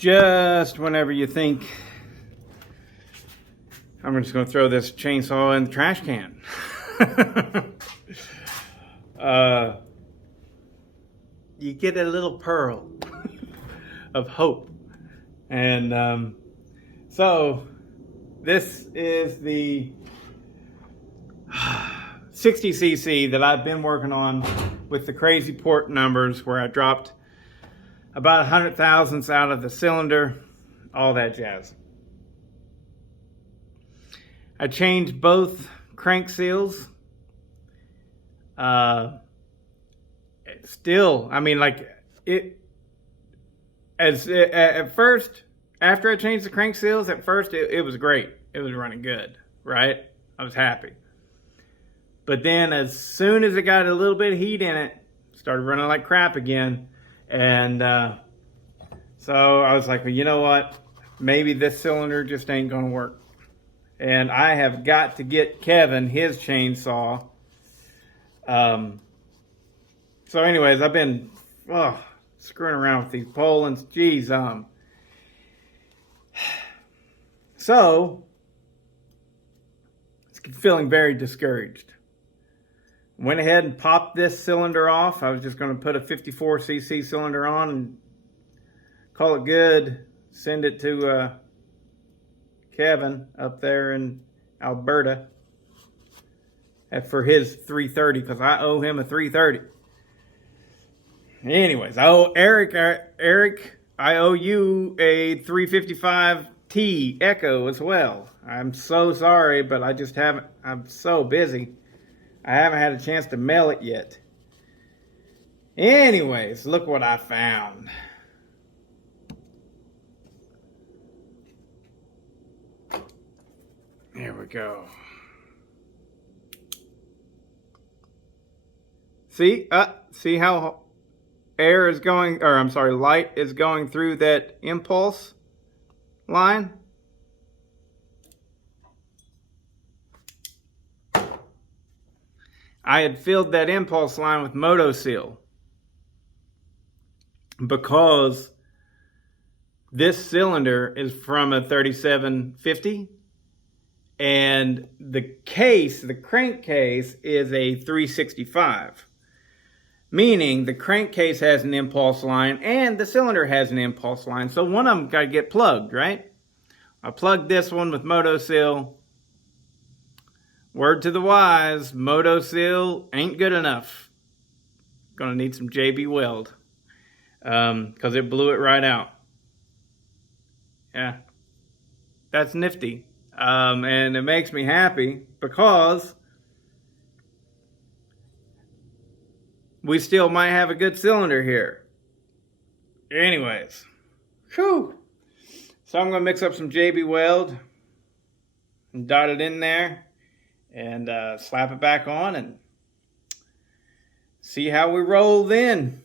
just whenever you think I'm just going to throw this chainsaw in the trash can. You get a little pearl of hope. And so this is the 60cc that I've been working on with the crazy port numbers, where I dropped about 100 thousandths out of the cylinder, all that jazz. I changed both crank seals. Still, I mean, like at first, after I changed the crank seals, at first it was great. It was running good, right? I was happy. But then as soon as it got a little bit of heat in it, started running like crap again. And so I was like, well, you know what? Maybe this cylinder just ain't gonna work. And I have got to get Kevin his chainsaw. So anyways, I've been screwing around with these Poulans. Geez, so it's feeling very discouraged. Went ahead and popped this cylinder off. I was just going to put a 54cc cylinder on and call it good. Send it to Kevin up there in Alberta for his 330, because I owe him a 330. Anyways, I owe Eric, I owe you a 355T Echo as well. I'm so sorry, but I just haven't, I'm so busy. I haven't had a chance to mail it yet. Anyways, look what I found. There we go. See how air is going, or I'm sorry, light is going through that impulse line? I had filled that impulse line with Moto Seal because this cylinder is from a 3750 and the case, the crankcase, is a 365. Meaning the crankcase has an impulse line and the cylinder has an impulse line. So one of them got to get plugged, right? I plugged this one with Moto Seal. Word to the wise, Moto Seal ain't good enough. Gonna need some JB Weld. Because it blew it right out. Yeah. That's nifty. And it makes me happy because we still might have a good cylinder here. Anyways. Whew. So I'm going to mix up some JB Weld and dot it in there and slap it back on and see how we roll then.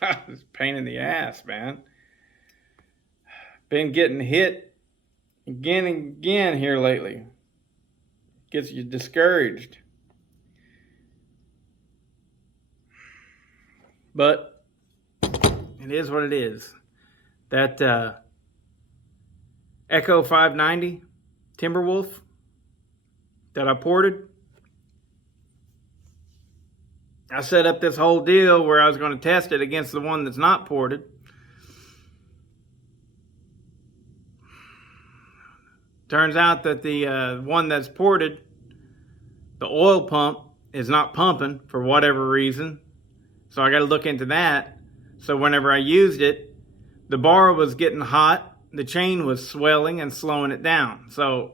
God, it's a pain in the ass, man. Been getting hit again and again here lately. Gets you discouraged. But it is what it is. That Echo 590 Timberwolf that I ported, I set up this whole deal where I was going to test it against the one that's not ported. Turns out that the one that's ported, the oil pump is not pumping for whatever reason. So I got to look into that. So whenever I used it, the bar was getting hot, the chain was swelling and slowing it down. So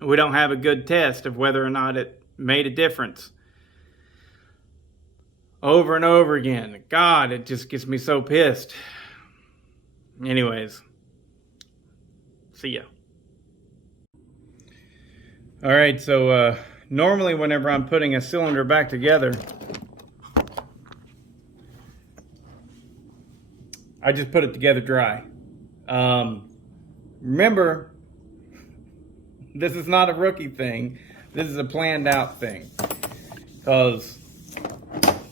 we don't have a good test of whether or not it made a difference. Over and over again. God, it just gets me so pissed. Anyways, see ya. All right, so normally whenever I'm putting a cylinder back together, I just put it together dry. Remember, this is not a rookie thing. This is a planned out thing. Because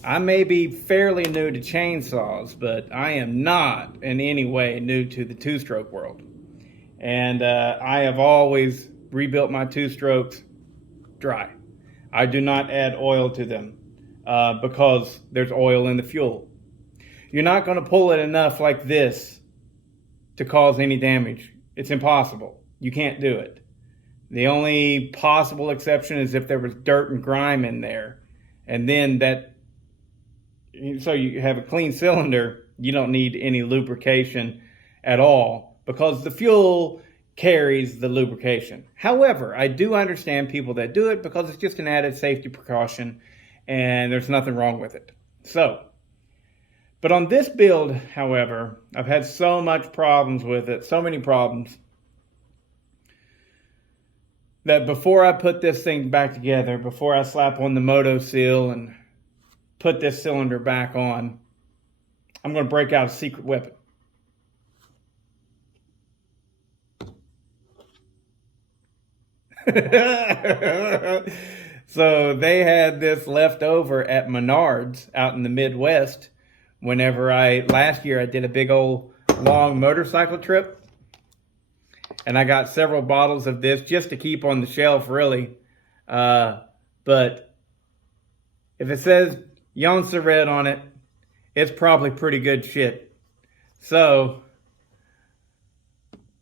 I may be fairly new to chainsaws, but I am not in any way new to the two-stroke world. And I have always rebuilt my two-strokes dry. I do not add oil to them because there's oil in the fuel. You're not going to pull it enough like this to cause any damage. It's impossible. You can't do it. The only possible exception is if there was dirt and grime in there. And then so you have a clean cylinder, you don't need any lubrication at all because the fuel carries the lubrication. However, I do understand people that do it because it's just an added safety precaution and there's nothing wrong with it. But on this build, however, I've had so much problems with it, so many problems, that before I put this thing back together, before I slap on the moto seal and put this cylinder back on, I'm going to break out a secret weapon. So they had this left over at Menards out in the Midwest whenever last year I did a big old long motorcycle trip. And I got several bottles of this just to keep on the shelf, really. But if it says Janssen Red on it, it's probably pretty good shit. So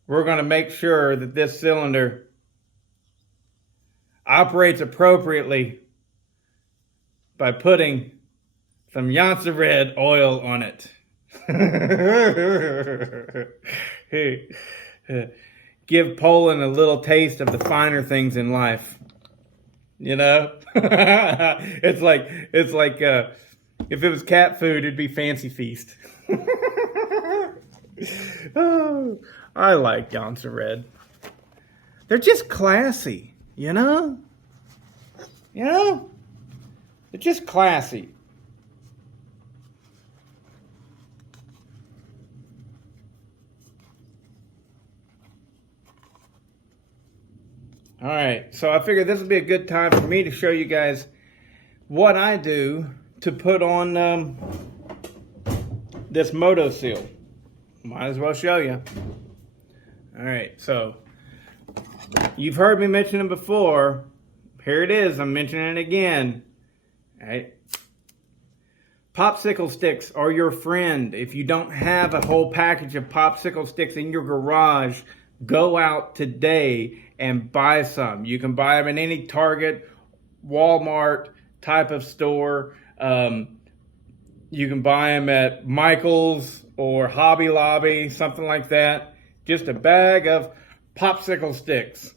we're going to make sure that this cylinder operates appropriately by putting some Janssen Red oil on it. Give Poulan a little taste of the finer things in life. You know? It's like if it was cat food, it'd be Fancy Feast. Oh, I like Janssen Red. They're just classy, you know? You know? They're just classy. All right, so I figured this would be a good time for me to show you guys what I do to put on this moto seal. Might as well show you. All right, so you've heard me mention it before. Here it is, I'm mentioning it again. All right. Popsicle sticks are your friend. If you don't have a whole package of popsicle sticks in your garage, go out today and buy some. You can buy them in any Target, Walmart type of store. You can buy them at Michael's or Hobby Lobby, something like that. Just a bag of popsicle sticks.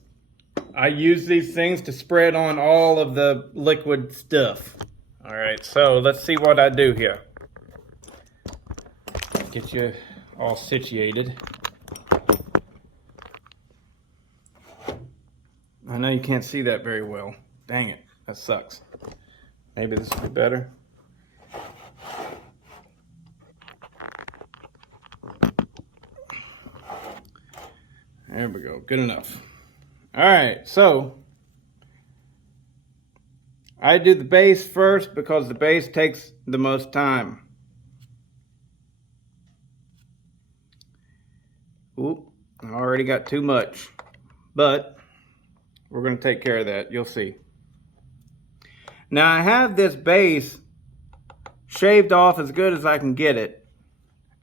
I use these things to spread on all of the liquid stuff. All right, so let's see what I do here. Get you all situated. I know you can't see that very well. Dang it, that sucks. Maybe this will be better. There we go, good enough. All right, so I do the base first because the base takes the most time. Oop, I already got too much, but we're going to take care of that. You'll see. Now I have this base shaved off as good as I can get it.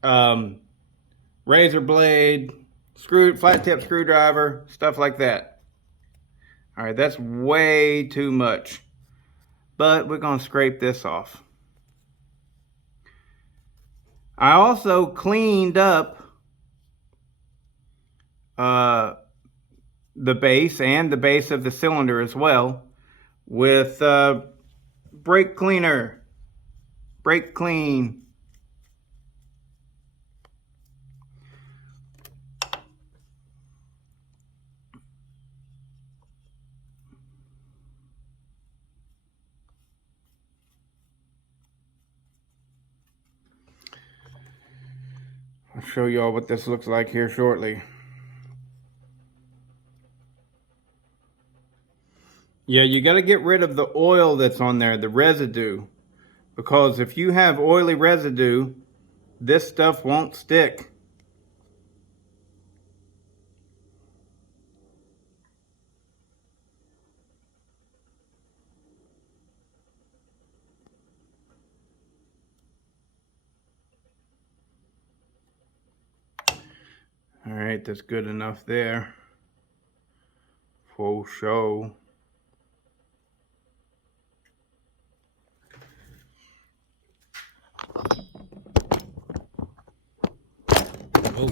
Razor blade, flat tip screwdriver, stuff like that. All right, that's way too much. But we're going to scrape this off. I also cleaned up the base and the base of the cylinder as well with brake cleaner. Brake clean. I'll show you all what this looks like here shortly. Yeah, you got to get rid of the oil that's on there, the residue, because if you have oily residue, this stuff won't stick. All right, that's good enough there. For show. Oh.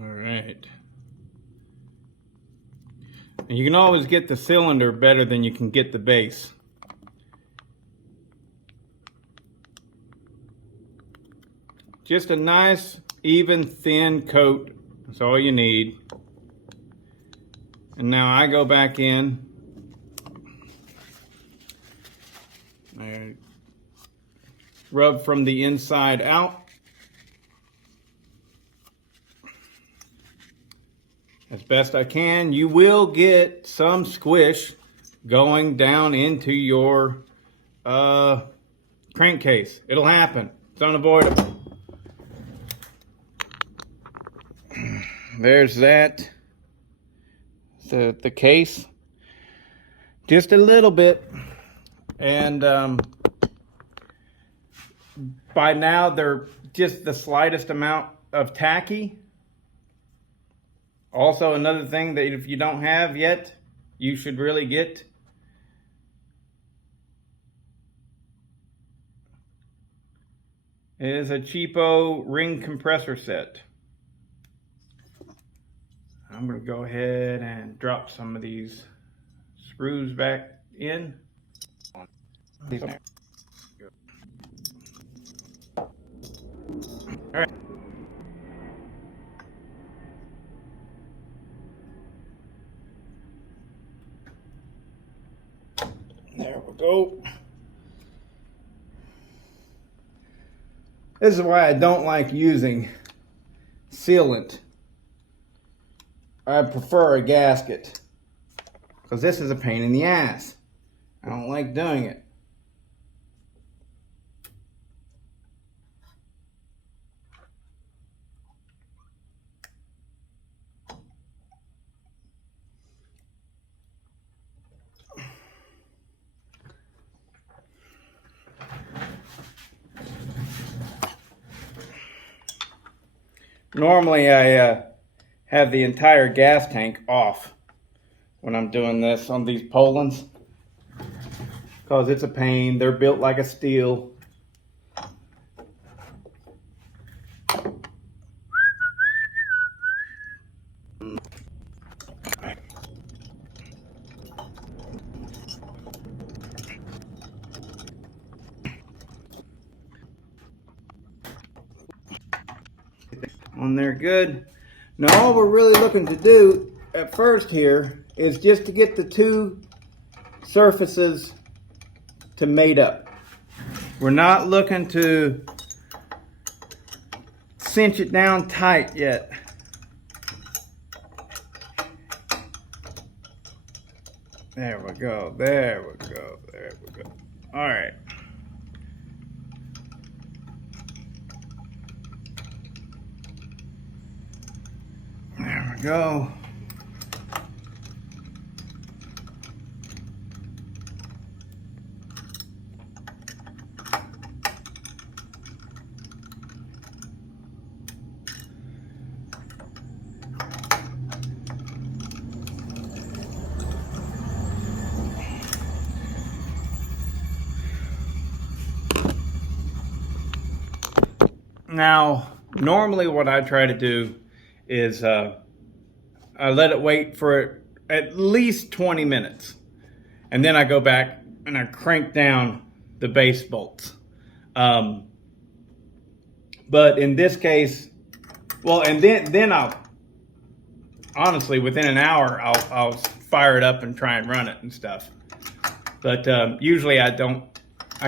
All right. And you can always get the cylinder better than you can get the base. Just a nice, even, thin coat. That's all you need. And now I go back in. I rub from the inside out. As best I can. You will get some squish going down into your crankcase. It'll happen. It's unavoidable. There's that. The case. Just a little bit. And by now they're just the slightest amount of tacky. Also, another thing that if you don't have yet, you should really get is a cheapo ring compressor set. I'm going to go ahead and drop some of these screws back in. All right. There we go. This is why I don't like using sealant. I prefer a gasket because this is a pain in the ass. I don't like doing it. Normally I have the entire gas tank off when I'm doing this on these Poulans because it's a pain. They're built like a steel. On there good. Now all we're really looking to do at first here is just to get the two surfaces to mate up. We're not looking to cinch it down tight yet. There we go, there we go, there we go. All right. There we go. Now, normally what I try to do is I let it wait for at least 20 minutes. And then I go back and I crank down the base bolts. But in this case, well, and then I'll, honestly, within an hour, I'll fire it up and try and run it and stuff. But usually I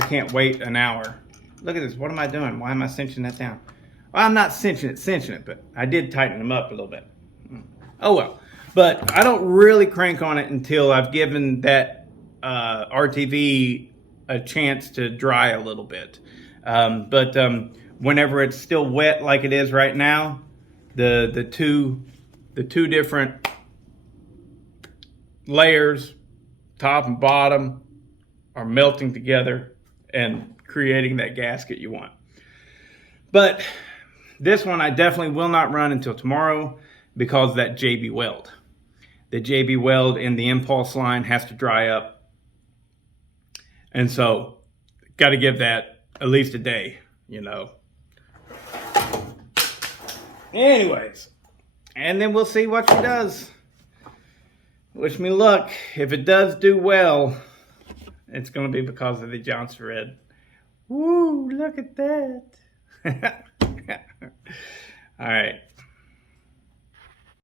can't wait an hour. Look at this, what am I doing? Why am I cinching that down? Well, I'm not cinching it, but I did tighten them up a little bit. Oh well. But I don't really crank on it until I've given that RTV a chance to dry a little bit. But whenever it's still wet like it is right now, the two different layers, top and bottom, are melting together and creating that gasket you want. But this one I definitely will not run until tomorrow because of that JB weld. The JB weld in the impulse line has to dry up. And so, got to give that at least a day, you know. Anyways, and then we'll see what she does. Wish me luck. If it does do well, it's going to be because of the Johnson Red. Woo, look at that. All right.